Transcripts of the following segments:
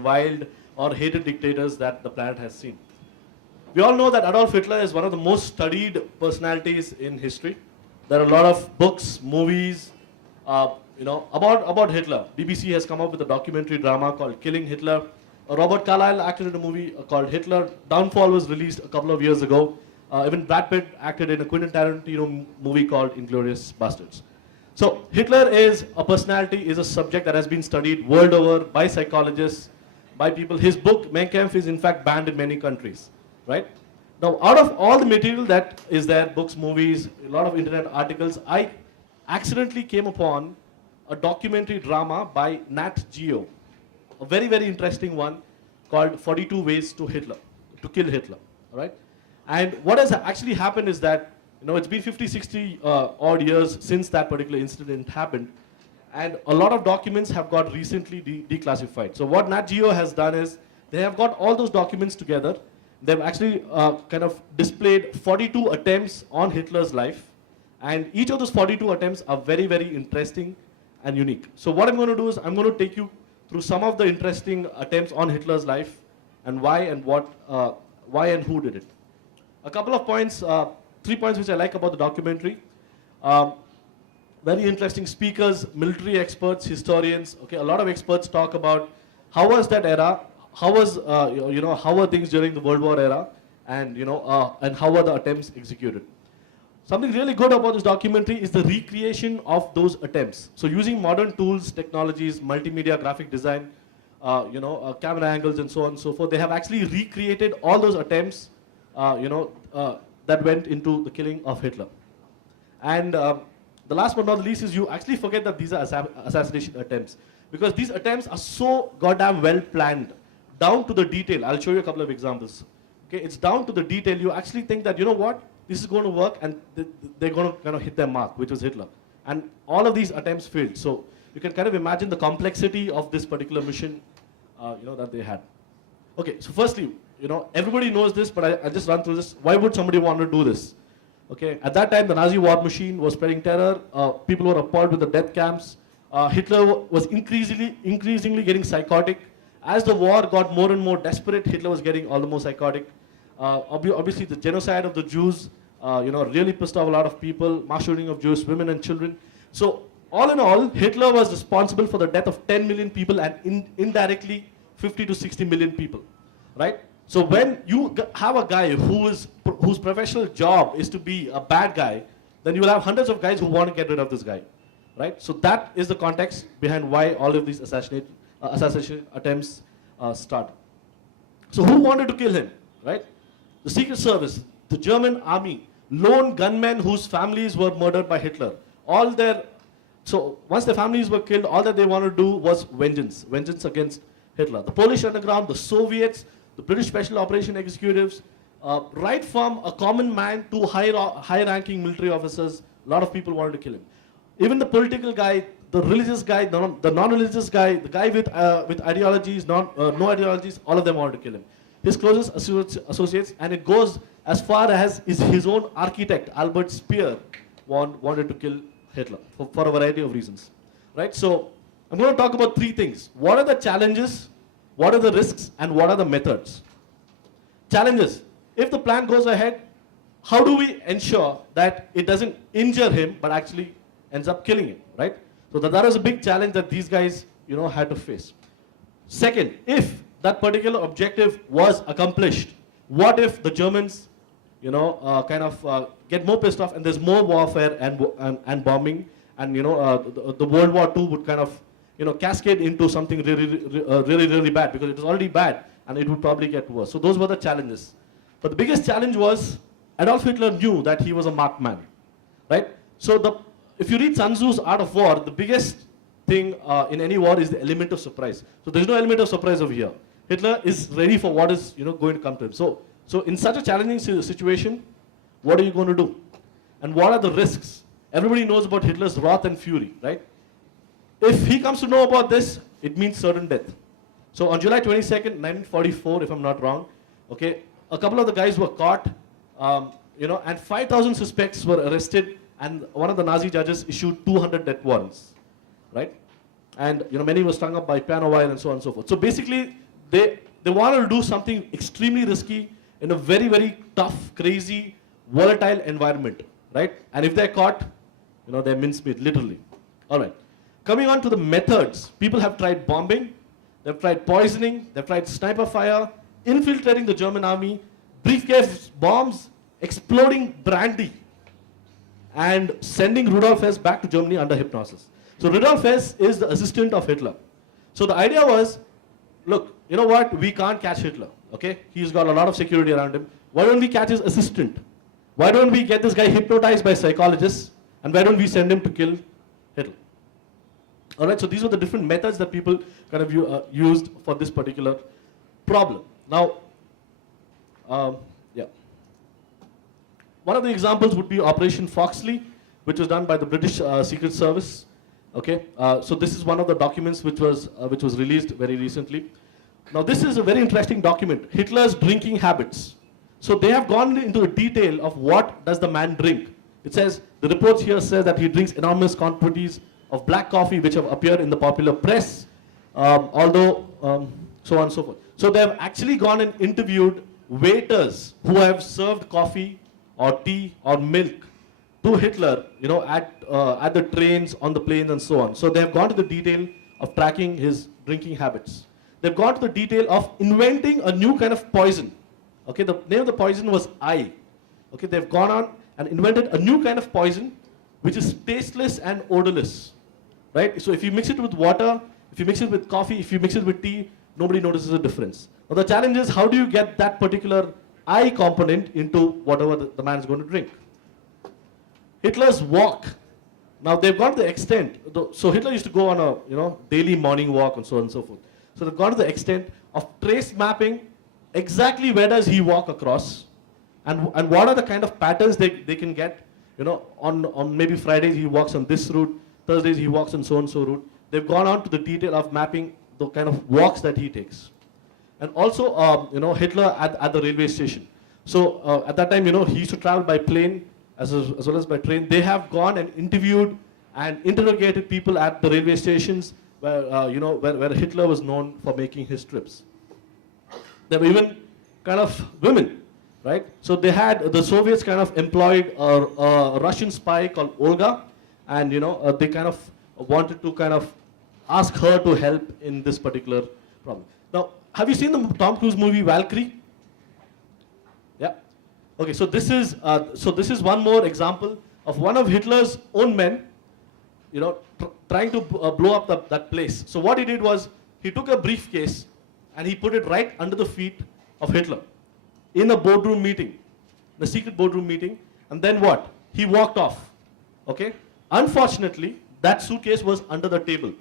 wild or hated dictators that the planet has seen. We all know that Adolf Hitler is one of the most studied personalities in history. There are a lot of books, movies, about Hitler. BBC has come up with a documentary drama called Killing Hitler. Robert Carlyle acted in a movie called Hitler. Downfall was released a couple of years ago. Even Brad Pitt acted in a Quentin Tarantino movie called Inglourious Basterds. So Hitler is a personality, is a subject that has been studied world over by psychologists, by people. His book, Mein Kampf, is in fact banned in many countries, right? Now, out of all the material that is there, books, movies, a lot of internet articles, I accidentally came upon a documentary drama by Nat Geo, a very, very interesting one called 42 Ways to Hitler, to Kill Hitler, all right? And what has actually happened is that, it's been 50, 60 odd years since that particular incident happened, and a lot of documents have got recently declassified. So what Nat Geo has done is, they have got all those documents together. They've actually kind of displayed 42 attempts on Hitler's life, and each of those 42 attempts are very, very interesting and unique. So what I'm going to do is, I'm going to take you through some of the interesting attempts on Hitler's life, and why and why and who did it. A couple of points, 3 points which I like about the documentary. Very interesting speakers, military experts, historians. Okay, a lot of experts talk about how was that era, how was how were things during the World War era, and and how were the attempts executed. Something really good about this documentary is the recreation of those attempts. So using modern tools, technologies, multimedia, graphic design, camera angles, and so on and so forth, they have actually recreated all those attempts, that went into the killing of Hitler. And the last but not the least is, you actually forget that these are assassination attempts, because these attempts are so goddamn well planned, down to the detail. I'll show you a couple of examples. Okay, it's down to the detail. You actually think that, this is going to work, and they're going to kind of hit their mark, which was Hitler. And all of these attempts failed. So you can kind of imagine the complexity of this particular mission, that they had. Okay, so firstly, everybody knows this, but I'll just run through this. Why would somebody want to do this? Okay, at that time, the Nazi war machine was spreading terror. People were appalled with the death camps. Hitler was increasingly getting psychotic. As the war got more and more desperate, Hitler was getting all the more psychotic. Obviously, the genocide of the Jews, really pissed off a lot of people. Mass shooting of Jewish women and children. So, all in all, Hitler was responsible for the death of 10 million people, and indirectly 50 to 60 million people, right? So when you have a guy whose professional job is to be a bad guy, then you will have hundreds of guys who want to get rid of this guy, right? So that is the context behind why all of these assassination attempts start. So who wanted to kill him, right? The Secret Service, the German army, lone gunmen whose families were murdered by Hitler. So once their families were killed, all that they wanted to do was vengeance against Hitler. The Polish underground, the Soviets, the British Special Operation Executives, right from a common man to high-ranking military officers, a lot of people wanted to kill him. Even the political guy, the religious guy, the non-religious guy, the guy with ideologies, no ideologies, all of them wanted to kill him. His closest associates, and it goes as far as his own architect, Albert Speer, wanted to kill Hitler for a variety of reasons. Right? So I'm going to talk about three things. What are the challenges? What are the risks, and what are the methods? Challenges. If the plan goes ahead, how do we ensure that it doesn't injure him, but actually ends up killing him, right? So that was a big challenge that these guys, had to face. Second, if that particular objective was accomplished, what if the Germans, get more pissed off, and there's more warfare and bombing, and the World War II would kind of cascade into something really bad, because it was already bad and it would probably get worse. So those were the challenges. But the biggest challenge was, Adolf Hitler knew that he was a marked man, right? So if you read Sun Tzu's Art of War, the biggest thing in any war is the element of surprise. So there's no element of surprise over here. Hitler is ready for what is going to come to him. So in such a challenging situation, what are you going to do? And what are the risks? Everybody knows about Hitler's wrath and fury, right? If he comes to know about this, it means certain death. So on July 22nd, 1944, if I'm not wrong, okay, a couple of the guys were caught, and 5,000 suspects were arrested, and one of the Nazi judges issued 200 death warrants, right? And many were strung up by piano wire and so on and so forth. So basically, they want to do something extremely risky in a very, very tough, crazy, volatile environment, right? And if they're caught, they're mincemeat, literally. All right. Coming on to the methods, people have tried bombing, they've tried poisoning, they've tried sniper fire, infiltrating the German army, briefcase bombs, exploding brandy, and sending Rudolf Hess back to Germany under hypnosis. So Rudolf Hess is the assistant of Hitler. So the idea was, look, you know what, we can't catch Hitler, okay? He's got a lot of security around him. Why don't we catch his assistant? Why don't we get this guy hypnotized by psychologists, and why don't we send him to kill Hitler? All right, so these were the different methods that people kind of used for this particular problem. Now, yeah. One of the examples would be Operation Foxley, which was done by the British Secret Service. Okay, so this is one of the documents which was released very recently. Now, this is a very interesting document, Hitler's drinking habits. So they have gone into the detail of what does the man drink. It says, the reports here says that he drinks enormous quantities of black coffee which have appeared in the popular press, although so on and so forth. So they have actually gone and interviewed waiters who have served coffee or tea or milk to Hitler, at the trains, on the planes, and so on. So they have gone to the detail of tracking his drinking habits. They've gone to the detail of inventing a new kind of poison. Okay, the name of the poison was I. Okay, they've gone on and invented a new kind of poison which is tasteless and odorless. Right? So if you mix it with water, if you mix it with coffee, if you mix it with tea, nobody notices a difference. Now the challenge is, how do you get that particular I component into whatever the man is going to drink? Hitler's walk. Now they've gone to the extent, so Hitler used to go on a daily morning walk and so on and so forth. So they've gone to the extent of trace mapping exactly where does he walk across, and what are the kind of patterns they can get. On maybe Fridays he walks on this route, Thursdays he walks on so and so route. They've gone on to the detail of mapping the kind of walks that he takes. And also, Hitler at the railway station. So at that time, he used to travel by plane as well as by train. They have gone and interviewed and interrogated people at the railway stations where, where Hitler was known for making his trips. There were even kind of women, right? So they had, the Soviets kind of employed a Russian spy called Olga, and they kind of wanted to kind of ask her to help in this particular problem. Now, have you seen the Tom Cruise movie Valkyrie? Yeah. Okay, so this is one more example of one of Hitler's own men, trying to blow up that place. So what he did was, he took a briefcase and he put it right under the feet of Hitler in a boardroom meeting, the secret boardroom meeting, and then what? He walked off. Okay. Unfortunately, that suitcase was under the table,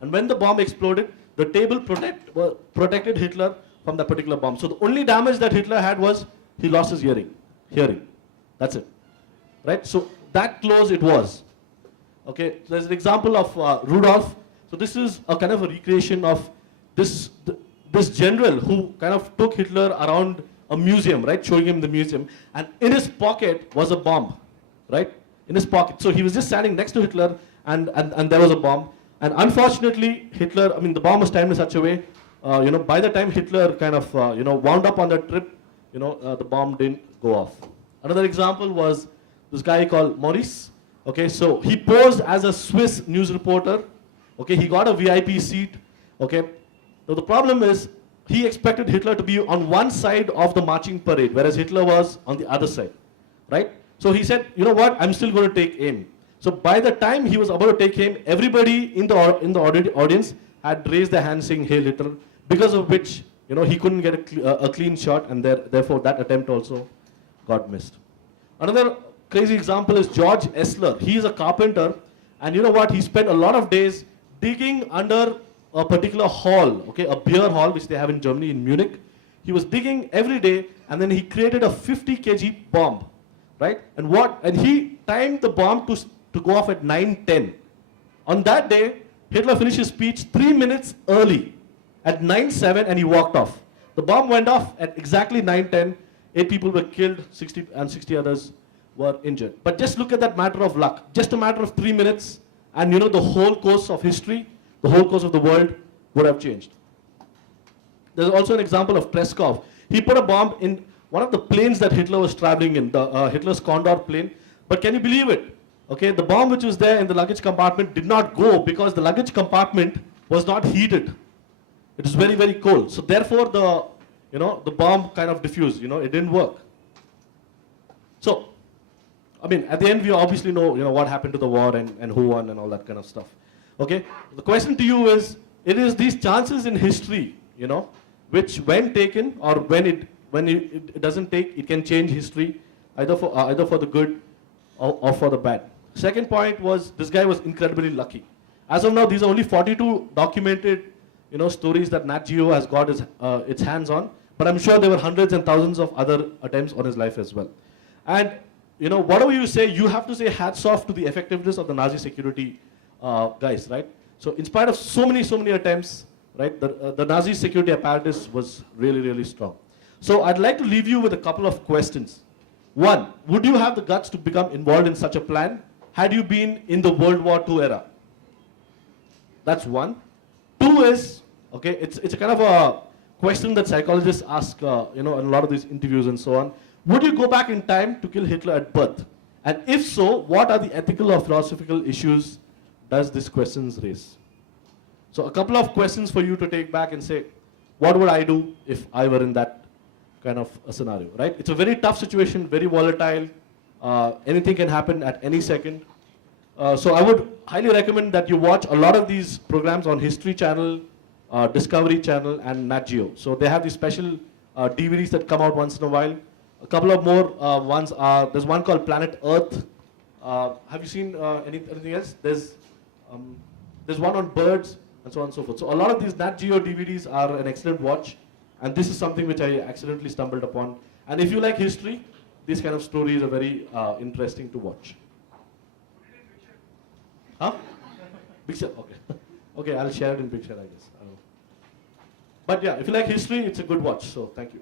and when the bomb exploded, the table protected Hitler from that particular bomb. So the only damage that Hitler had was he lost his hearing. That's it. Right? So that close it was. Okay, so there's an example of Rudolf. So this is a kind of a recreation of this general who kind of took Hitler around a museum, right? Showing him the museum. And in his pocket was a bomb, right? In his pocket. So he was just standing next to Hitler, and there was a bomb. And unfortunately, the bomb was timed in such a way, by the time Hitler kind of, wound up on that trip, the bomb didn't go off. Another example was this guy called Maurice. Okay, so he posed as a Swiss news reporter. Okay, he got a VIP seat. Okay, now the problem is, he expected Hitler to be on one side of the marching parade, whereas Hitler was on the other side, right? So he said, you know what, I'm still going to take aim. So by the time he was about to take aim, everybody in the audience had raised their hand saying, "Hey, Hitler," because of which, he couldn't get a clean shot, and therefore that attempt also got missed. Another crazy example is George Essler. He is a carpenter, and you know what, he spent a lot of days digging under a particular hall, okay, a beer hall which they have in Germany, in Munich. He was digging every day, and then he created a 50 kg bomb, right? And he timed the bomb to go off at 9:10. On that day, Hitler finished his speech 3 minutes early at 9:07, and he walked off. The bomb went off at exactly 9:10. 8 people were killed, 60 others were injured. But just look at that matter of luck. Just a matter of 3 minutes, and the whole course of history, the whole course of the world would have changed. There's also an example of Treskov. He put a bomb in one of the planes that Hitler was traveling in, the Hitler's Condor plane. But can you believe it? Okay, the bomb which was there in the luggage compartment did not go because the luggage compartment was not heated. It was very, very cold. So therefore, the bomb kind of diffused. It didn't work. So, I mean, at the end, we obviously know, what happened to the war and who won and all that kind of stuff. Okay, the question to you is, it is these chances in history, which when taken or when it doesn't take, it can change history either for the good or for the bad. Second point was this guy was incredibly lucky. As of now, these are only 42 documented, stories that Nat Geo has got its hands on. But I'm sure there were hundreds and thousands of other attempts on his life as well. And whatever you say, you have to say hats off to the effectiveness of the Nazi security guys, right? So in spite of so many attempts, right, the Nazi security apparatus was really, really strong. So I'd like to leave you with a couple of questions. One, would you have the guts to become involved in such a plan had you been in the World War II era? That's one. Two is, okay, it's a kind of a question that psychologists ask, in a lot of these interviews and so on. Would you go back in time to kill Hitler at birth? And if so, what are the ethical or philosophical issues does this question raise? So a couple of questions for you to take back and say, what would I do if I were in that kind of a scenario, right? It's a very tough situation, very volatile. Anything can happen at any second. So I would highly recommend that you watch a lot of these programs on History Channel, Discovery Channel, and Nat Geo. So they have these special DVDs that come out once in a while. A couple of more ones are, there's one called Planet Earth. Have you seen anything else? There's one on birds and so on and so forth. So a lot of these Nat Geo DVDs are an excellent watch. And this is something which I accidentally stumbled upon. And if you like history, these kind of stories are very interesting to watch. Huh? Big share, okay. Okay, I'll share it in big share, I guess. But yeah, if you like history, it's a good watch. So thank you.